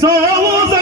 さあ、大。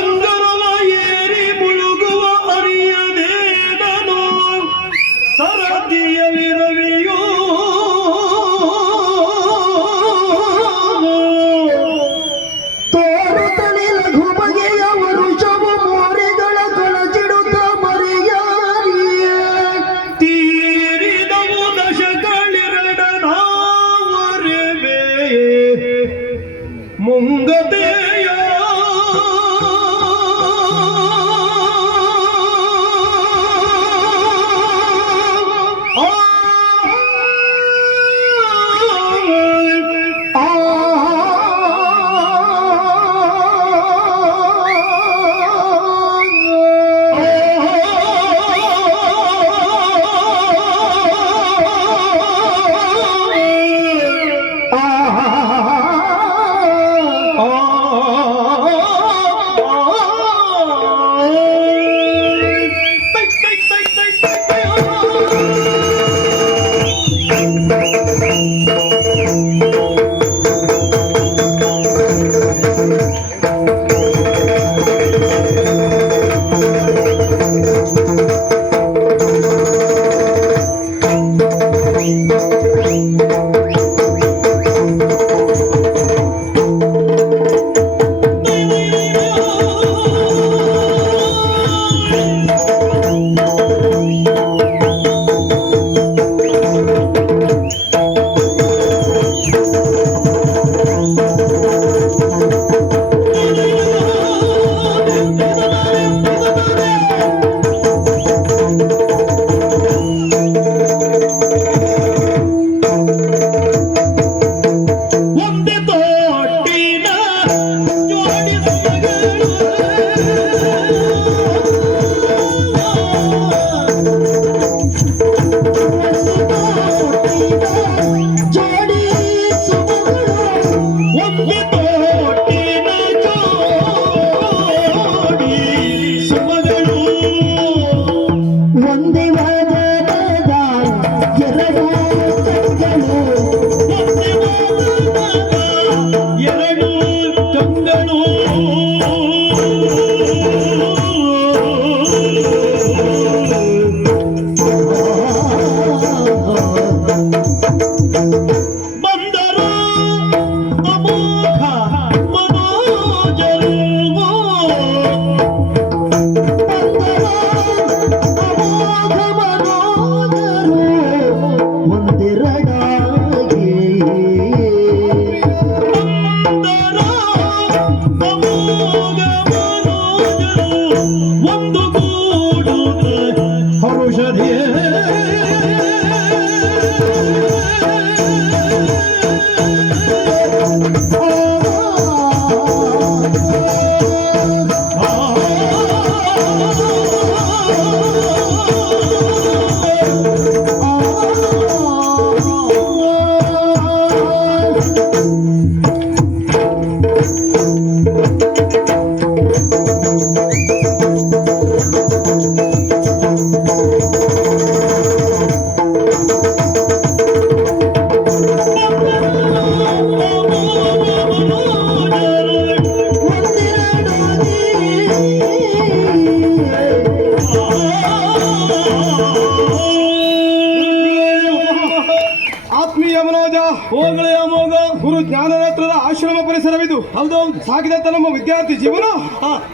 ಸಾಗಿದಂತ ನಮ್ಮ ವಿದ್ಯಾರ್ಥಿ ಜೀವನ?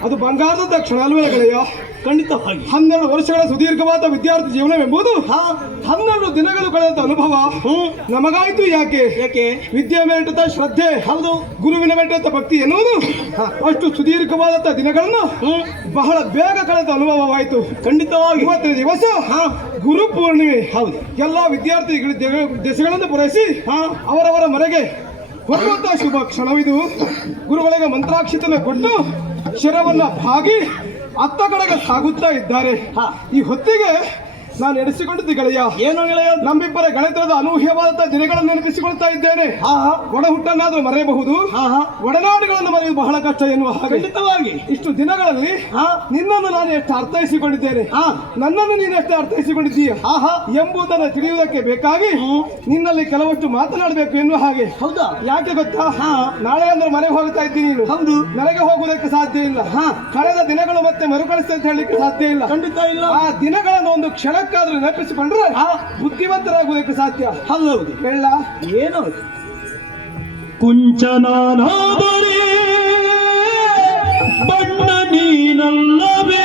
ಅದು ಬಂಗಾರದ ತಕ್ಷಣ ಅಲ್ವೇ ಗೆಳೆಯ? ಖಂಡಿತವಾಗಿ. ಹನ್ನೆರಡು ವರ್ಷಗಳ ಸುದೀರ್ಘವಾದ ವಿದ್ಯಾರ್ಥಿ ಜೀವನವೆಂಬುದು ಹನ್ನೆರಡು ದಿನಗಳು ಕಳೆದ ಅನುಭವ. ನಮಗಾಯ್ತು ಯಾಕೆ? ಯಾಕೆ? ವಿದ್ಯೆ ಮೇಟದ ಶ್ರದ್ಧೆ ಹೌದು. ಗುರುವಿನ ಮೇಟದ ಭಕ್ತಿ ಎನ್ನುವುದು ಅಷ್ಟು ಸುದೀರ್ಘವಾದಂತ ದಿನಗಳನ್ನು ಬಹಳ ಬೇಗ ಕಳೆದ ಅನುಭವವಾಯಿತು. ಖಂಡಿತವಾಗಿ. ಇವತ್ತಿನ ದಿವಸ ಹಾ. ಗುರು ಪೂರ್ಣಿಮೆ ಹೌದು. ಎಲ್ಲಾ ವಿದ್ಯಾರ್ಥಿಗಳ ದೇಶಗಳನ್ನು ದೆಸೆಗಳನ್ನು ಪೂರೈಸಿ ಅವರವರ ಮನೆಗೆ ಹೊರಡುವಂತಹ ಶುಭ ಕ್ಷಣವಿದು ಗುರುಗಳಿಗೆ ಮಂತ್ರಾಕ್ಷಿತನ ಕೊಟ್ಟು ಶಿರವನ್ನ ಭಾಗಿ ಅತ್ತ ಕಡೆಗೆ ಸಾಗುತ್ತಾ ಇದ್ದಾರೆ. ಈ ಹೊತ್ತಿಗೆ ನಾನು ಎಡಿಸಿಕೊಂಡಿದ್ದೆ ಗೆಳೆಯ. ಏನು ಗೆಳೆಯ? ನಮ್ಮಿಬ್ಬರ ಗಣಿತದ ಅನೂಹ್ಯವಾದಂತಹ ದಿನಗಳನ್ನು ನೆನಪಿಸಿಕೊಳ್ತಾ ಇದ್ದೇನೆ. ಹಾ ಹಾ. ಒಡ ಹುಟ್ಟನ್ನಾದ್ರೂ ಮರೆಯಬಹುದು. ಹಾ ಹಾ. ಒಡನಾಡುಗಳನ್ನು ಮರೆಯುವುದು ಬಹಳ ಕಷ್ಟ ಎನ್ನುವ ಹಾಗೆ. ಖಂಡಿತವಾಗಿ. ಇಷ್ಟು ದಿನಗಳಲ್ಲಿ ಹಾ. ನಿನ್ನನ್ನು ನಾನು ಎಷ್ಟು ಅರ್ಥೈಸಿಕೊಂಡಿದ್ದೇನೆ? ಹಾ. ನನ್ನನ್ನು ನೀನು ಎಷ್ಟು ಅರ್ಥೈಸಿಕೊಂಡಿದ್ದೀಯ? ಆಹಾ ಎಂಬುದನ್ನು ತಿಳಿಯುವುದಕ್ಕೆ ಬೇಕಾಗಿ ನಿನ್ನಲ್ಲಿ ಕೆಲವಷ್ಟು ಮಾತನಾಡಬೇಕು ಎನ್ನುವ ಹಾಗೆ. ಹೌದಾ? ಯಾಕೆ ಗೊತ್ತಾ? ಹಾ. ನಾಳೆ ಅಂದ್ರೆ ಮನೆಗೆ ಹೋಗ್ತಾ ಇದ್ದೀನಿ ನೀನು. ಹೌದು. ನನಗೆ ಹೋಗುವುದಕ್ಕೆ ಸಾಧ್ಯ ಇಲ್ಲ. ಹಾ. ಕಳೆದ ದಿನಗಳು ಮತ್ತೆ ಮರುಕಳಿಸಿ ಅಂತ ಹೇಳಲಿಕ್ಕೆ ಸಾಧ್ಯ ಇಲ್ಲ. ಖಂಡಿತ ಇಲ್ಲ. ಆ ದಿನಗಳನ್ನು ಒಂದು ಕ್ಷಣಕ್ಕಾದ್ರೂ ನೆನಪಿಸಿಕೊಂಡ್ರೆ. ಬುದ್ಧಿವಂತರಾಗುವುದಕ್ಕೆ ಸಾಧ್ಯ. ಹೌದು ಹೇಳ ಏನು? ಕುಂಚನಾದರೆ ಬಣ್ಣ ನೀನಲ್ಲವೇ?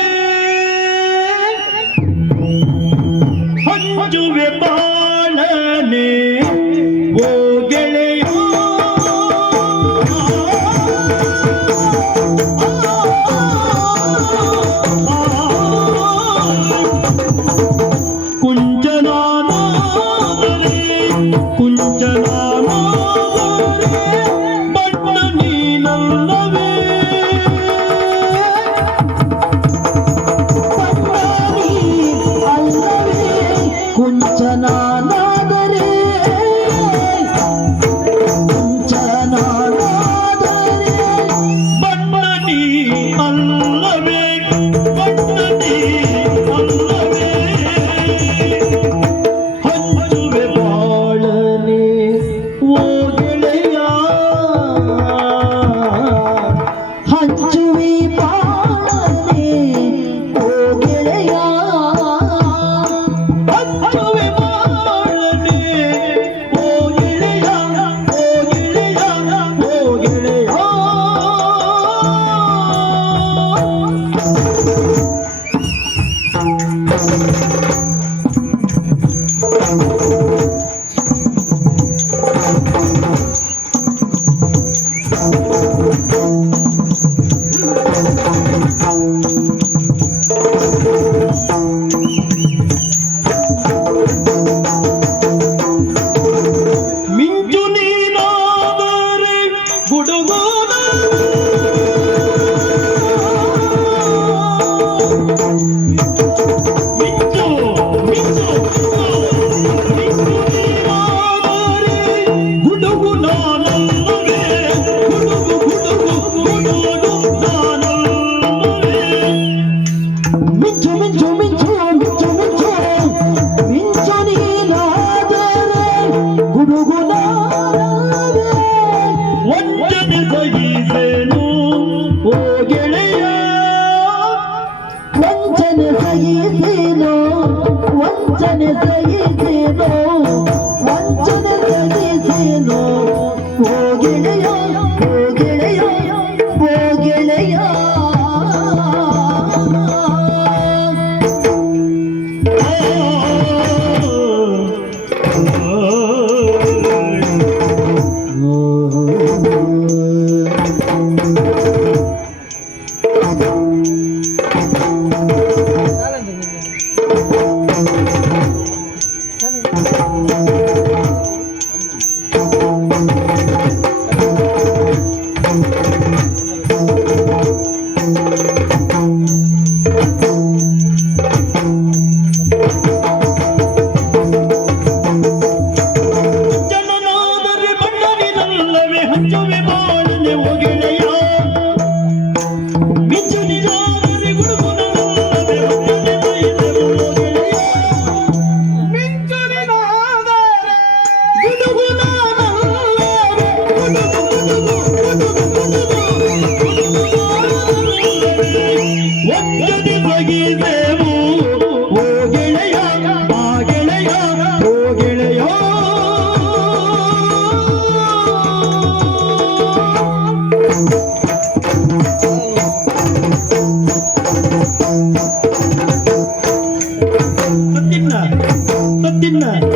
রচনা no more. Amen. না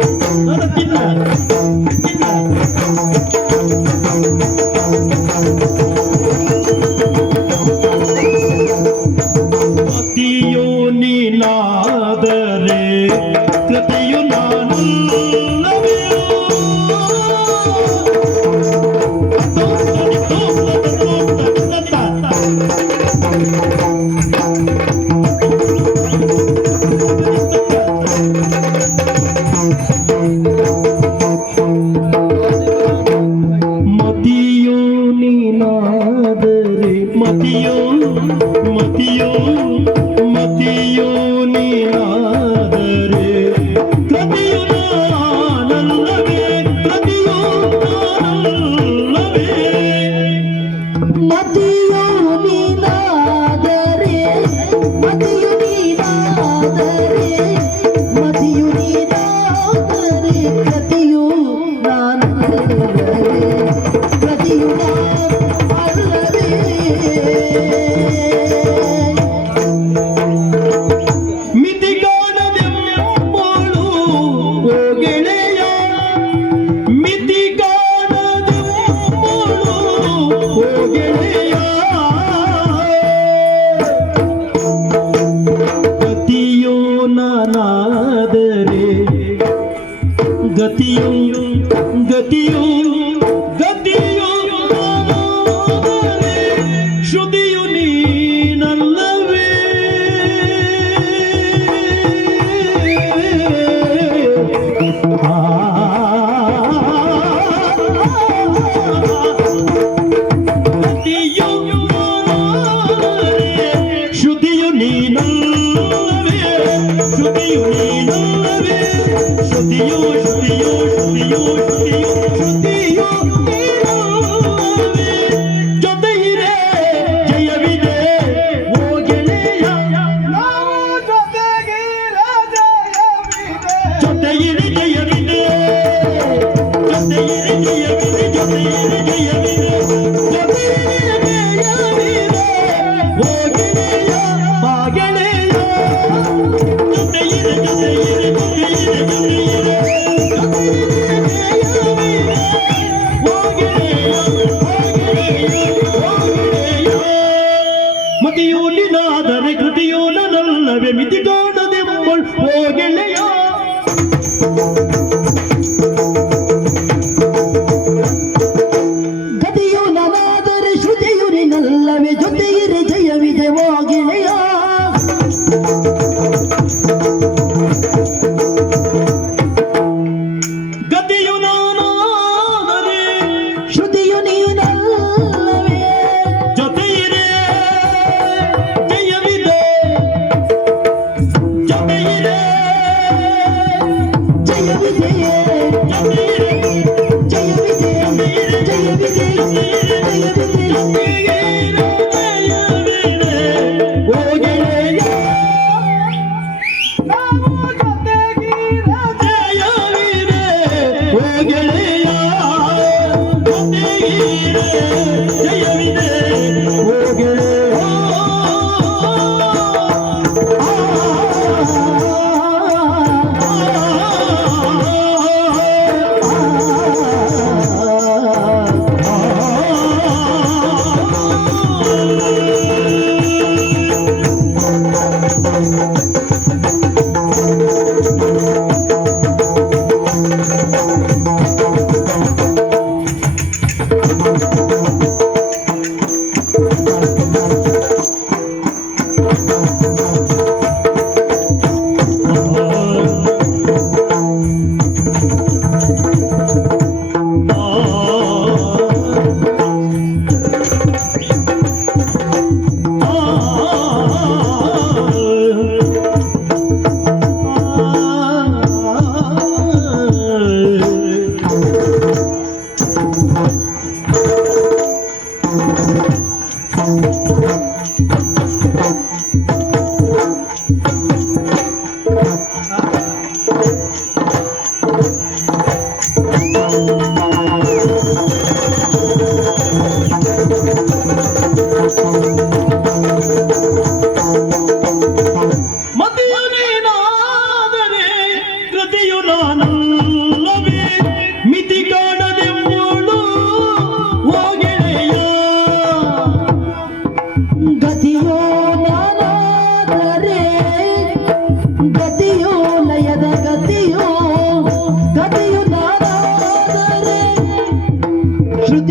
ಮತಿಯು ನಿನಾದರೆ ಕೃತಿಯು ನನ್ನಲ್ಲವೇ ಮಿತಿಗಾಣದೆಂಬಳು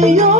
you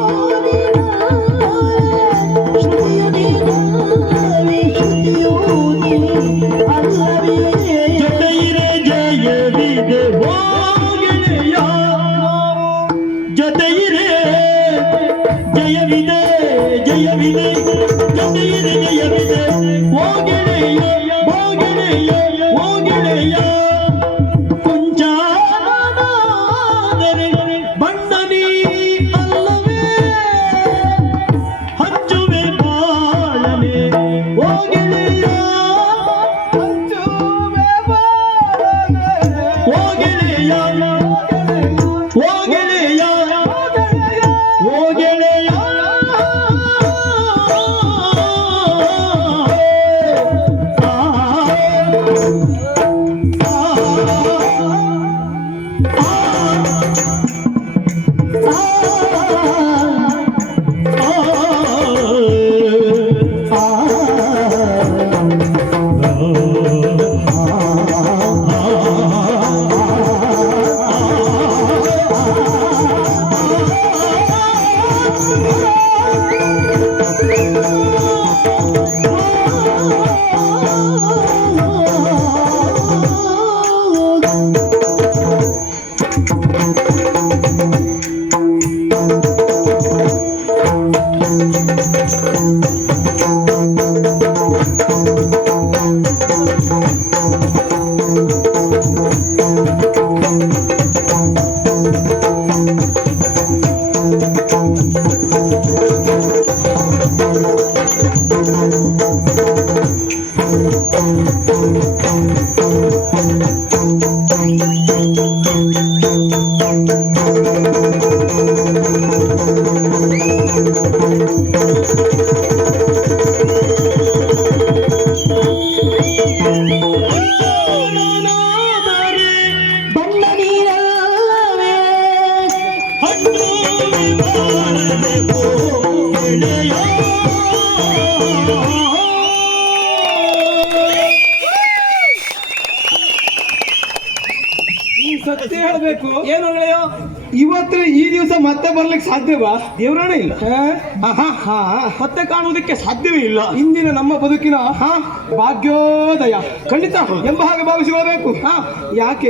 ಬರ್ಲಿಕ್ಕೆ ಸಾಧ್ಯವಾ? ದೇವ್ರಾಣ ಇಲ್ಲ. ಮತ್ತೆ ಕಾಣುವುದಕ್ಕೆ ಸಾಧ್ಯವೇ ಇಲ್ಲ. ಇಂದಿನ ನಮ್ಮ ಬದುಕಿನ ಭಾಗ್ಯೋದಯ. ಖಂಡಿತ. ಎಂಬ ಹಾಗೆ ಭಾವಿಸಿ ಭಾವಿಸಿಕೊಳ್ಳಬೇಕು ಯಾಕೆ?